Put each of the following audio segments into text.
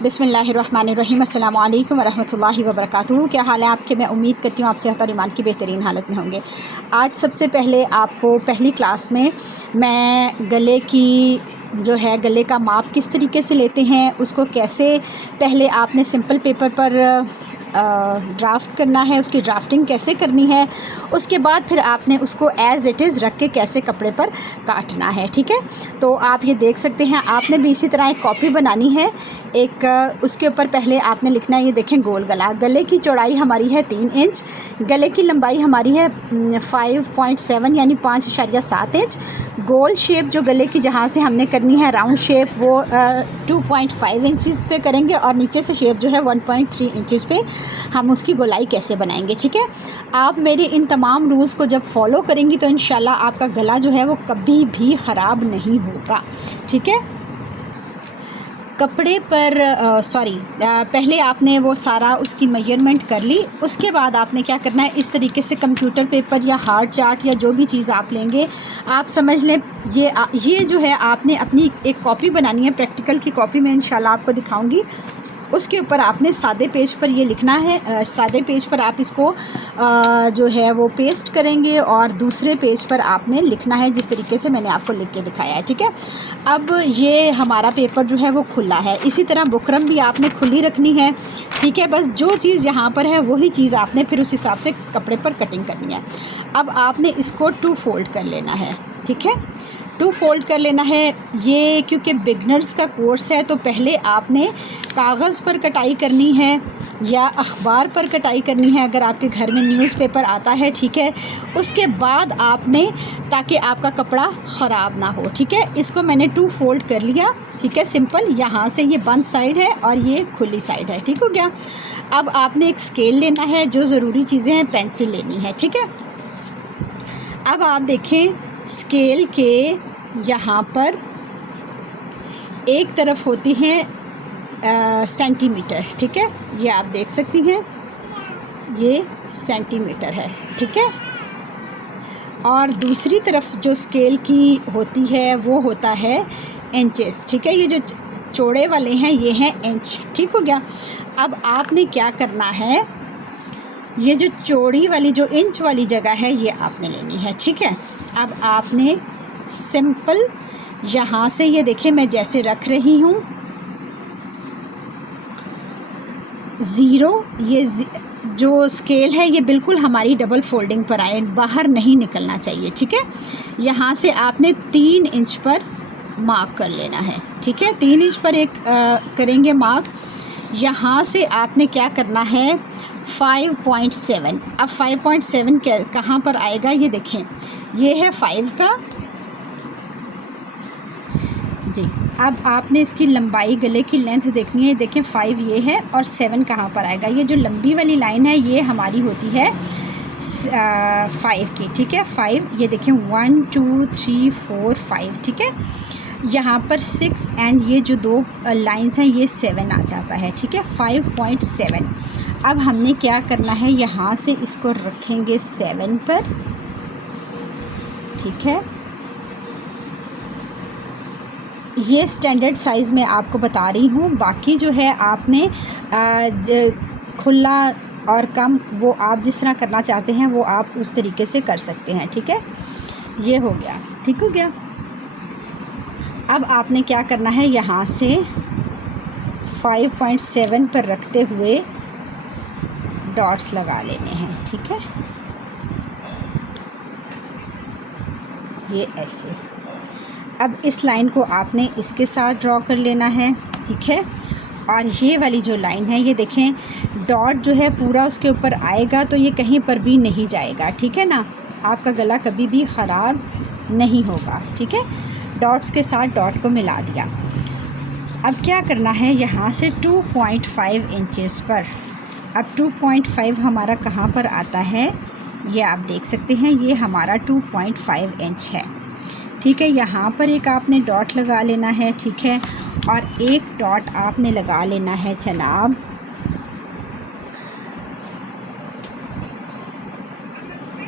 बिस्मिल्लाहिर्रहमानिर्रहीम। अस्सलामु अलैकुम वरहमतुल्लाहि वबरकातुहू। क्या हाल है आपके? मैं उम्मीद करती हूँ आप सेहत और ईमान की बेहतरीन हालत में होंगे। आज सबसे पहले आपको पहली क्लास में मैं गले की जो है गले का माप किस तरीके से लेते हैं, उसको कैसे पहले आपने सिंपल पेपर पर ड्राफ्ट करना है, उसकी ड्राफ्टिंग कैसे करनी है, उसके बाद फिर आपने उसको एज़ इट इज़ रख के कैसे कपड़े पर काटना है। ठीक है, तो आप ये देख सकते हैं। आपने भी इसी तरह एक कॉपी बनानी है। उसके ऊपर पहले आपने लिखना है, ये देखें गोल गला। गले की चौड़ाई हमारी है 3 इंच, गले की लंबाई हमारी है 5.7 यानी 5.7 इंच। गोल शेप जो गले की जहाँ से हमने करनी है राउंड शेप, वो 2.5 इंचज़ पे करेंगे और नीचे से शेप जो है 1.3 इंचज़ पे हम उसकी गोलाई कैसे बनाएंगे। ठीक है, आप मेरे इन तमाम रूल्स को जब फॉलो करेंगी तो इंशाल्लाह आपका गला जो है वो कभी भी ख़राब नहीं होगा। ठीक है, कपड़े पर पहले आपने वो सारा उसकी मेजरमेंट कर ली। उसके बाद आपने क्या करना है, इस तरीके से कंप्यूटर पेपर या हार्ड चार्ट या जो भी चीज़ आप लेंगे, आप समझ लें ये जो है आपने अपनी एक कॉपी बनानी है। प्रैक्टिकल की कॉपी में इंशाल्लाह आपको दिखाऊंगी। उसके ऊपर आपने सादे पेज पर ये लिखना है। सादे पेज पर आप इसको जो है वो पेस्ट करेंगे और दूसरे पेज पर आपने लिखना है जिस तरीके से मैंने आपको लिख के दिखाया है। ठीक है, अब ये हमारा पेपर जो है वो खुला है। इसी तरह बुकरम भी आपने खुली रखनी है। ठीक है, बस जो चीज़ यहाँ पर है वही चीज़ आपने फिर उस हिसाब से कपड़े पर कटिंग करनी है। अब आपने इसको 2 फोल्ड कर लेना है। ठीक है, 2 फोल्ड कर लेना है। ये क्योंकि बिगनर्स का कोर्स है तो पहले आपने कागज़ पर कटाई करनी है या अखबार पर कटाई करनी है, अगर आपके घर में न्यूज़पेपर आता है। ठीक है, उसके बाद आपने, ताकि आपका कपड़ा ख़राब ना हो। ठीक है, इसको मैंने 2 फोल्ड कर लिया। ठीक है, सिंपल। यहाँ से ये बंद साइड है और ये खुली साइड है। ठीक हो गया। अब आपने एक स्केल लेना है, जो ज़रूरी चीज़ें हैं, पेंसिल लेनी है। ठीक है, अब आप देखें स्केल के यहाँ पर एक तरफ होती हैं सेंटीमीटर। ठीक है, ये आप देख सकती हैं, ये सेंटीमीटर है। ठीक है, और दूसरी तरफ जो स्केल की होती है वो होता है इंचेस। ठीक है, ये जो चौड़े वाले हैं ये हैं इंच। ठीक हो गया। अब आपने क्या करना है, ये जो चौड़ी वाली जो इंच वाली जगह है ये आपने लेनी है। ठीक है, अब आपने सिंपल यहाँ से, ये देखें मैं जैसे रख रही हूँ 0, ये जो स्केल है ये बिल्कुल हमारी डबल फोल्डिंग पर आए, बाहर नहीं निकलना चाहिए। ठीक है, यहाँ से आपने 3 इंच पर मार्क कर लेना है। ठीक है, 3 इंच पर एक करेंगे मार्क। यहाँ से आपने क्या करना है 5.7। अब 5.7 कहाँ पर आएगा, ये देखें, ये है 5 का जी। अब आपने इसकी लंबाई, गले की लेंथ देखनी है। देखें 5 ये है और 7 कहाँ पर आएगा। ये जो लंबी वाली लाइन है ये हमारी होती है 5 की। ठीक है, 5, ये देखें 1 2 3 4 5। ठीक है, यहाँ पर 6 एंड ये जो 2 लाइंस हैं ये 7 आ जाता है। ठीक है, 5.7। अब हमने क्या करना है, यहाँ से इसको रखेंगे 7 पर। ठीक है, ये स्टैंडर्ड साइज़ में आपको बता रही हूँ। बाकी जो है आपने खुला और कम, वो आप जिस तरह करना चाहते हैं वो आप उस तरीके से कर सकते हैं। ठीक है, ये हो गया। ठीक हो गया। अब आपने क्या करना है, यहाँ से 5.7 पर रखते हुए डॉट्स लगा लेने हैं। ठीक है, ये ऐसे। अब इस लाइन को आपने इसके साथ ड्रॉ कर लेना है। ठीक है, और ये वाली जो लाइन है ये देखें, डॉट जो है पूरा उसके ऊपर आएगा तो ये कहीं पर भी नहीं जाएगा। ठीक है ना, आपका गला कभी भी ख़राब नहीं होगा। ठीक है, डॉट्स के साथ डॉट को मिला दिया। अब क्या करना है, यहाँ से 2.5 इंचेस पर, अब 2.5 हमारा कहाँ पर आता है, ये आप देख सकते हैं, ये हमारा 2.5 इंच है। ठीक है, यहाँ पर एक आपने डॉट लगा लेना है। ठीक है, और एक डॉट आपने लगा लेना है जनाब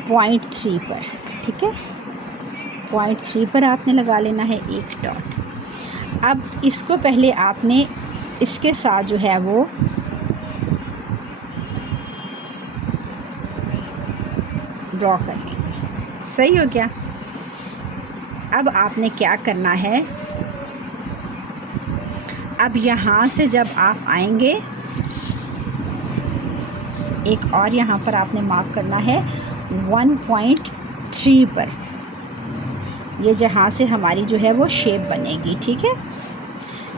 0.3 पर। ठीक है, 0.3 पर आपने लगा लेना है एक डॉट। अब इसको पहले आपने इसके साथ जो है वो ड्रॉ कर लेंगे। सही हो गया। अब आपने क्या करना है, अब यहाँ से जब आप आएंगे एक और यहाँ पर आपने मार्क करना है 1.3 पर, ये जहाँ से हमारी जो है वो शेप बनेगी। ठीक है,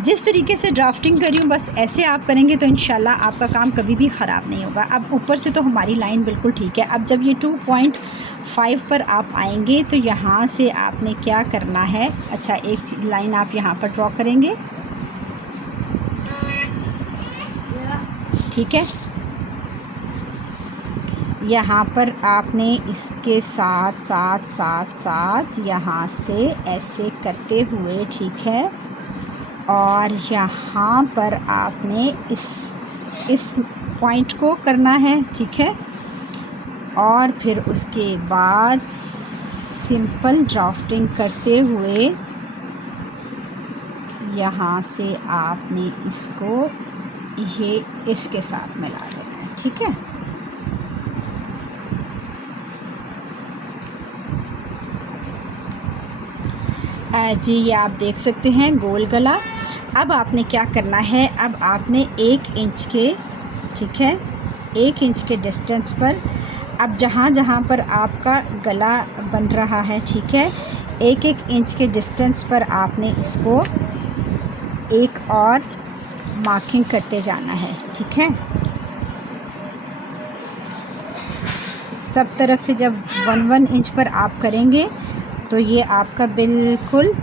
जिस तरीके से ड्राफ्टिंग करी हूँ बस ऐसे आप करेंगे तो इंशाल्लाह आपका काम कभी भी ख़राब नहीं होगा। अब ऊपर से तो हमारी लाइन बिल्कुल ठीक है। अब जब ये 2.5 पर आप आएंगे तो यहाँ से आपने क्या करना है, अच्छा एक लाइन आप यहाँ पर ड्रॉ करेंगे। ठीक है, यहाँ पर आपने इसके साथ साथ साथ साथ यहाँ से ऐसे करते हुए, ठीक है, और यहाँ पर आपने इस पॉइंट को करना है। ठीक है, और फिर उसके बाद सिंपल ड्राफ्टिंग करते हुए यहाँ से आपने इसको ये इसके साथ मिला देना है। ठीक है, जी ये आप देख सकते हैं गोल गला। अब आपने क्या करना है, अब आपने 1 इंच के, ठीक है, 1 इंच के डिस्टेंस पर अब जहाँ जहाँ पर आपका गला बन रहा है, ठीक है, 1-1 इंच के डिस्टेंस पर आपने इसको एक और मार्किंग करते जाना है। ठीक है, सब तरफ से जब 1-1 इंच पर आप करेंगे तो ये आपका बिल्कुल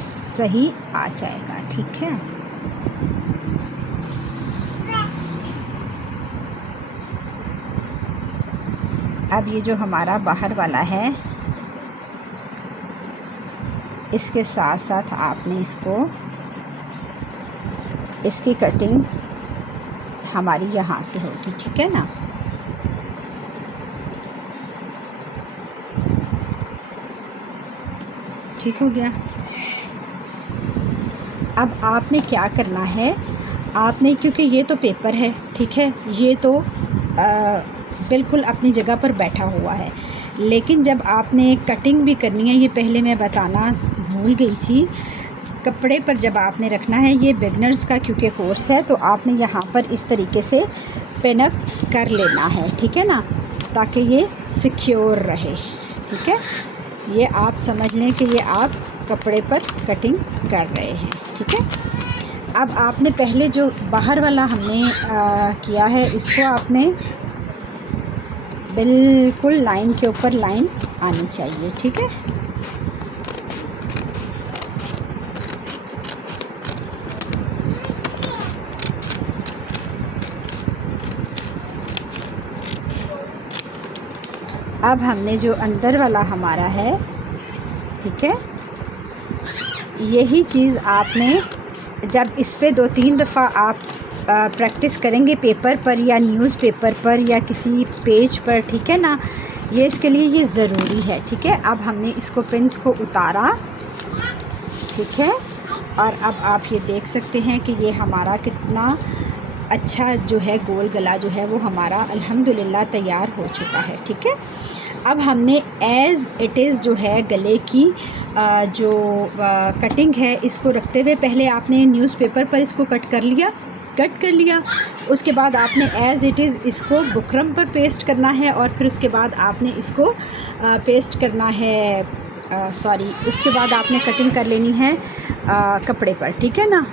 सही आ जाएगा। ठीक है, अब ये जो हमारा बाहर वाला है इसके साथ साथ आपने इसकी कटिंग हमारी यहाँ से होगी। ठीक है ना, ठीक हो गया। अब आपने क्या करना है, आपने, क्योंकि ये तो पेपर है, ठीक है, ये तो बिल्कुल अपनी जगह पर बैठा हुआ है, लेकिन जब आपने कटिंग भी करनी है, ये पहले मैं बताना भूल गई थी, कपड़े पर जब आपने रखना है, ये बिगनर्स का क्योंकि कोर्स है, तो आपने यहाँ पर इस तरीके से पिन अप कर लेना है। ठीक है ना, ताकि ये सिक्योर रहे। ठीक है, ये आप समझ लें कि ये आप कपड़े पर कटिंग कर रहे हैं। ठीक है, अब आपने पहले जो बाहर वाला हमने किया है, इसको आपने बिल्कुल लाइन के ऊपर लाइन आनी चाहिए। ठीक है, अब हमने जो अंदर वाला हमारा है, ठीक है, यही चीज़ आपने जब इस पे 2-3 दफ़ा आप प्रैक्टिस करेंगे पेपर पर या न्यूज़पेपर पर या किसी पेज पर, ठीक है ना, ये इसके लिए ये ज़रूरी है। ठीक है, अब हमने इसको पिन्स को उतारा, ठीक है, और अब आप ये देख सकते हैं कि ये हमारा कितना अच्छा जो है गोल गला जो है वो हमारा अल्हम्दुलिल्लाह तैयार हो चुका है। ठीक है, अब हमने एज़ इट इज़ जो है गले की जो कटिंग है इसको रखते हुए पहले आपने न्यूज़पेपर पर इसको कट कर लिया, उसके बाद आपने एज़ इट इज़ इसको बुकरम पर पेस्ट करना है, और फिर उसके बाद आपने इसको पेस्ट करना है, उसके बाद आपने कटिंग कर लेनी है कपड़े पर। ठीक है ना,